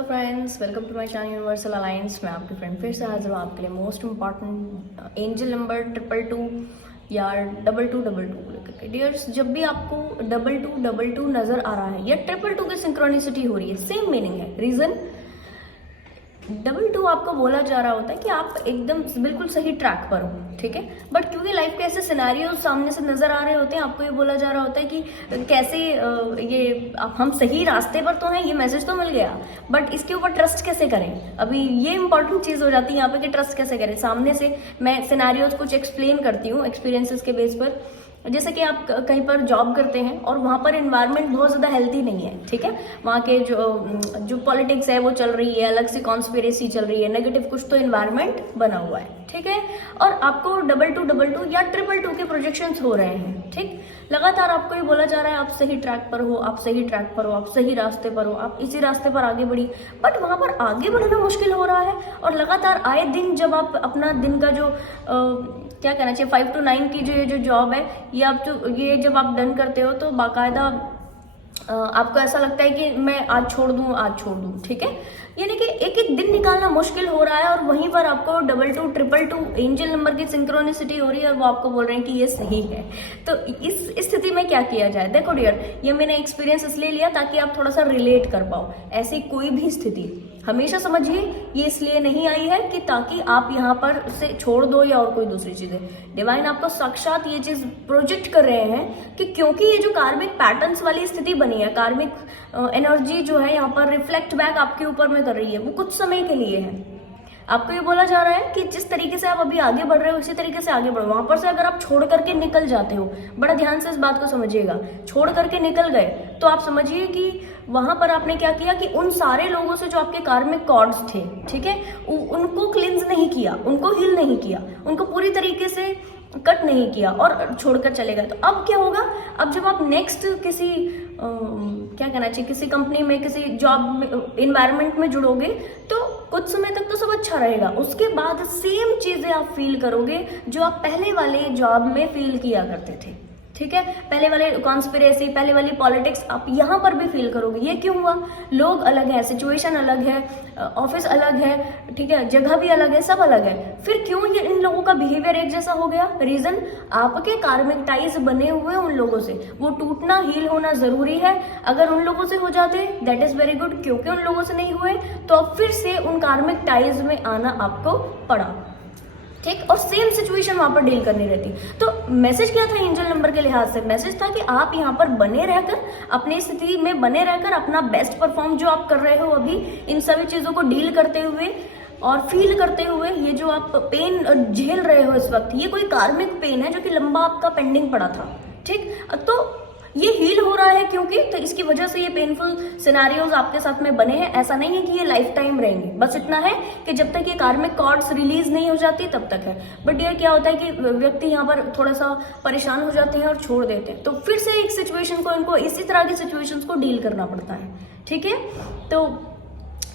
Hello friends, welcome to my channel universal alliance. मैं आपकी friend फिर से हाजिर हूँ आपके लिए मोस्ट इंपॉर्टेंट एंजल नंबर 222 या 2222 लेकर के। डियर्स, जब भी आपको 2222 नजर आ रहा है या 222 की सिंक्रोनिसिटी हो रही है, सेम मीनिंग है। रीजन 22 आपको बोला जा रहा होता है कि आप एकदम बिल्कुल सही ट्रैक पर हो, ठीक है। बट क्योंकि लाइफ के ऐसे सिनेरियो सामने से नजर आ रहे होते हैं, आपको ये बोला जा रहा होता है कि कैसे ये हम सही रास्ते पर तो हैं, ये मैसेज तो मिल गया, बट इसके ऊपर ट्रस्ट कैसे करें। अभी ये इंपॉर्टेंट चीज हो जाती है यहाँ पे कि ट्रस्ट कैसे करें। सामने से मैं सिनेरियोज कुछ एक्सप्लेन करती हूँ एक्सपीरियंसेस के बेस पर। जैसे कि आप कहीं पर जॉब करते हैं और वहाँ पर इन्वायरमेंट बहुत ज़्यादा हेल्थी नहीं है, ठीक है। वहाँ के जो पॉलिटिक्स है वो चल रही है, अलग से कॉन्स्पिरेसी चल रही है, नेगेटिव कुछ तो इन्वायरमेंट बना हुआ है, ठीक है। और आपको 2222 या 222 के प्रोजेक्शंस हो रहे हैं, ठीक। लगातार आपको ये बोला जा रहा है आप सही ट्रैक पर हो, आप सही ट्रैक पर हो, आप सही रास्ते पर हो, आप इसी रास्ते पर आगे बढ़ी। बट वहाँ पर आगे बढ़ना मुश्किल हो रहा है। और लगातार आए दिन जब आप अपना दिन का जो क्या कहना चाहिए 5 to 9 की जो जॉब है, ये जब आप डन करते हो तो बाकायदा आपको ऐसा लगता है कि मैं आज छोड़ दूं, ठीक है। यानी कि एक एक दिन निकालना मुश्किल हो रहा है और वहीं पर आपको 2222 एंजल नंबर की सिंक्रोनिसिटी हो रही है और वो आपको बोल रहे हैं कि ये सही है। तो इस स्थिति में क्या किया जाए? देखो डियर, ये मैंने एक्सपीरियंस इसलिए लिया ताकि आप थोड़ा सा रिलेट कर पाओ। ऐसी कोई भी स्थिति हमेशा समझिए ये इसलिए नहीं आई है कि ताकि आप यहाँ पर से छोड़ दो या और कोई दूसरी चीजें। डिवाइन आपको साक्षात ये चीज प्रोजेक्ट कर रहे हैं कि क्योंकि ये जो कार्मिक पैटर्न्स वाली स्थिति बनी है, कार्मिक एनर्जी जो है यहाँ पर रिफ्लेक्ट बैक आपके ऊपर में कर रही है, वो कुछ समय के लिए है। आपको ये बोला जा रहा है कि जिस तरीके से आप अभी आगे बढ़ रहे हो उसी तरीके से आगे बढ़ो। वहां पर से अगर आप छोड़ करके निकल जाते हो, बड़ा ध्यान से इस बात को समझिएगा, छोड़ करके निकल गए तो आप समझिए कि वहां पर आपने क्या किया कि उन सारे लोगों से जो आपके कार्मिक कॉर्ड्स थे, ठीक है, उनको क्लिंज नहीं किया, उनको हील नहीं किया, उनको पूरी तरीके से कट नहीं किया और छोड़कर चले गए। तो अब क्या होगा? अब जब आप नेक्स्ट किसी क्या कहना चाहिए किसी कंपनी में, किसी जॉब में, इन्वायरमेंट में जुड़ोगे तो कुछ समय तक तो सब अच्छा रहेगा। उसके बाद सेम चीजें आप फील करोगे जो आप पहले वाले जॉब में फील किया करते थे, ठीक है। पहले वाले कॉन्स्पिरेसी, पहले वाली पॉलिटिक्स आप यहाँ पर भी फील करोगे। ये क्यों हुआ? लोग अलग है, सिचुएशन अलग है, ऑफिस अलग है, ठीक है, जगह भी अलग है, सब अलग है। फिर क्यों ये इन लोगों का बिहेवियर एक जैसा हो गया? रीजन आपके कार्मिक टाइज बने हुए उन लोगों से, वो टूटना, हील होना जरूरी है। अगर उन लोगों से हो जाते दैट इज वेरी गुड, क्योंकि उन लोगों से नहीं हुए तो अब फिर से उन कार्मिक टाइज में आना आपको पड़ा, ठीक। और सेम सिचुएशन वहां पर डील करनी रहती। तो मैसेज क्या था एंजल नंबर के लिहाज से? मैसेज था कि आप यहाँ पर बने रहकर, अपनी स्थिति में बने रहकर अपना बेस्ट परफॉर्म जो आप कर रहे हो अभी, इन सभी चीजों को डील करते हुए और फील करते हुए, ये जो आप पेन झेल रहे हो इस वक्त, ये कोई कार्मिक पेन है जो कि लंबा आपका पेंडिंग पड़ा था, ठीक। तो ये हील हो रहा है क्योंकि, तो इसकी वजह से ये पेनफुल सिनेरियोज आपके साथ में बने हैं। ऐसा नहीं है कि ये लाइफ टाइम रहेंगे, बस इतना है कि जब तक ये कार्मिक कॉर्ड्स रिलीज नहीं हो जाती तब तक है। बट ये क्या होता है कि व्यक्ति यहाँ पर थोड़ा सा परेशान हो जाते हैं और छोड़ देते हैं, तो फिर से एक सिचुएशन को, इनको इसी तरह की सिचुएशंस को डील करना पड़ता है, ठीक है। तो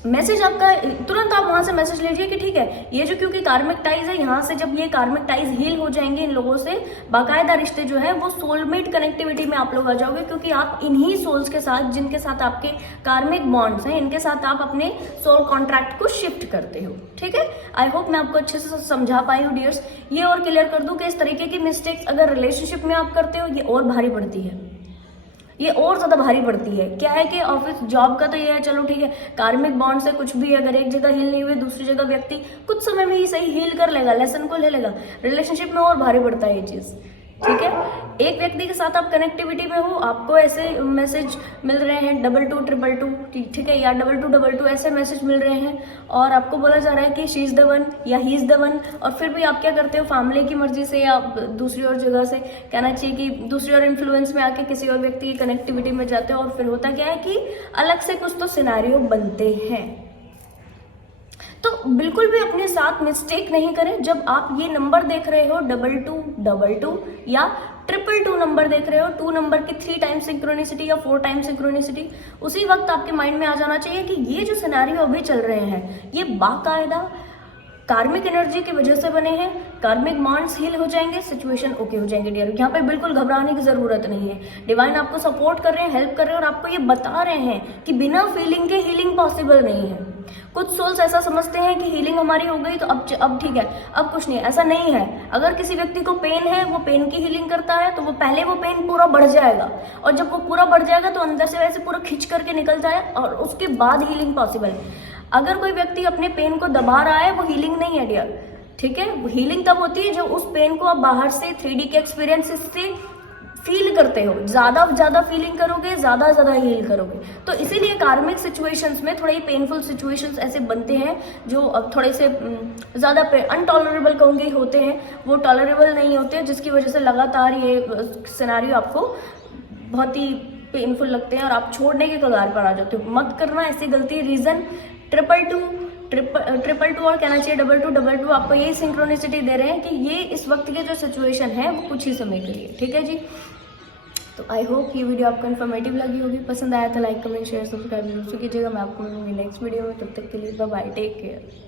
मैसेज आपका तुरंत आप वहां से मैसेज लीजिए कि ठीक है, ये जो क्योंकि कार्मिक टाइज है, यहाँ से जब ये कार्मिक टाइज हील हो जाएंगे इन लोगों से, बाकायदा रिश्ते जो है वो सोलमेट कनेक्टिविटी में आप लोग आ जाओगे, क्योंकि आप इन्हीं सोल्स के साथ, जिनके साथ आपके कार्मिक बॉन्ड्स हैं, इनके साथ आप अपने सोल कॉन्ट्रैक्ट को शिफ्ट करते हो, ठीक है। आई होप मैं आपको अच्छे से समझा पाई हूँ डियर्स। ये और क्लियर कर दूं कि इस तरीके की मिस्टेक्स अगर रिलेशनशिप में आप करते हो, ये और भारी पड़ती है, ये और ज्यादा भारी पड़ती है। क्या है कि ऑफिस जॉब का तो ये है, चलो ठीक है, कार्मिक बॉन्ड से कुछ भी अगर एक जगह हील नहीं हुए, दूसरी जगह व्यक्ति कुछ समय में ही सही हील कर लेगा, लेसन को ले लेगा। रिलेशनशिप में और भारी पड़ता है ये चीज, ठीक है। एक व्यक्ति के साथ आप कनेक्टिविटी में हो, आपको ऐसे मैसेज मिल रहे हैं 2222, ठीक है, या 2222 ऐसे मैसेज मिल रहे हैं और आपको बोला जा रहा है कि शी इज द वन या ही इज द वन। और फिर भी आप क्या करते हो? फैमिली की मर्जी से या दूसरी और जगह से, कहना चाहिए कि दूसरी और इन्फ्लुएंस में आके किसी और व्यक्ति की कनेक्टिविटी में जाते हो और फिर होता क्या है कि अलग से कुछ तो सिनेरियो बनते हैं। तो बिल्कुल भी अपने साथ मिस्टेक नहीं करें। जब आप ये नंबर देख रहे हो 2222 या 222 नंबर देख रहे हो, 2 नंबर की 3 टाइम सिंक्रोनिसिटी या 4 टाइम सिंक्रोनिसिटी, उसी वक्त आपके माइंड में आ जाना चाहिए कि ये जो सिनेरियो अभी चल रहे हैं ये बाकायदा कार्मिक एनर्जी की वजह से बने हैं, कार्मिक बॉन्ड्स हील हो जाएंगे, सिचुएशन ओके हो जाएंगे डियर। यहाँ पे बिल्कुल घबराने की जरूरत नहीं है। डिवाइन आपको सपोर्ट कर रहे हैं, हेल्प कर रहे हैं और आपको ये बता रहे हैं कि बिना फीलिंग के हीलिंग पॉसिबल नहीं है। कुछ सोल्स ऐसा समझते हैं कि हीलिंग हमारी हो गई तो अब ठीक है, अब कुछ नहीं, ऐसा नहीं है। अगर किसी व्यक्ति को पेन है, वो पेन की हीलिंग करता है तो वो पहले वो पेन पूरा बढ़ जाएगा, और जब वो पूरा बढ़ जाएगा तो अंदर से वैसे पूरा खींच करके निकल जाए और उसके बाद हीलिंग पॉसिबल है। अगर कोई व्यक्ति अपने पेन को दबा रहा है, वो हीलिंग नहीं है डियर, ठीक है। हीलिंग तब होती है जब उस पेन को आप बाहर से 3D के एक्सपीरियंस से फील करते हो, ज्यादा फीलिंग करोगे, ज्यादा हील करोगे। तो इसीलिए कार्मिक सिचुएशंस में थोड़े पेनफुल सिचुएशंस ऐसे बनते हैं जो अब थोड़े से ज्यादा अनटॉलरेबल कहूंगे होते हैं, वो टॉलरेबल नहीं होते, जिसकी वजह से लगातार ये सिनेरियो आपको बहुत ही पेनफुल लगते हैं और आप छोड़ने के कगार पर आ जाते हो। मत करना ऐसी गलती। रीजन 222 और कहना चाहिए 2222 आपको यही सिंक्रोनिसिटी दे रहे हैं कि ये इस वक्त के जो सिचुएशन है वो कुछ ही समय के लिए, ठीक है जी। तो आई होप ये वीडियो आपको इन्फॉर्मेटिव लगी होगी। पसंद आया तो लाइक कमेंट शेयर सब्सक्राइब जरूर कीजिएगा। मैं आपको मिलूंगी नेक्स्ट वीडियो में, तब तक के लिए बाय बाय, टेक केयर।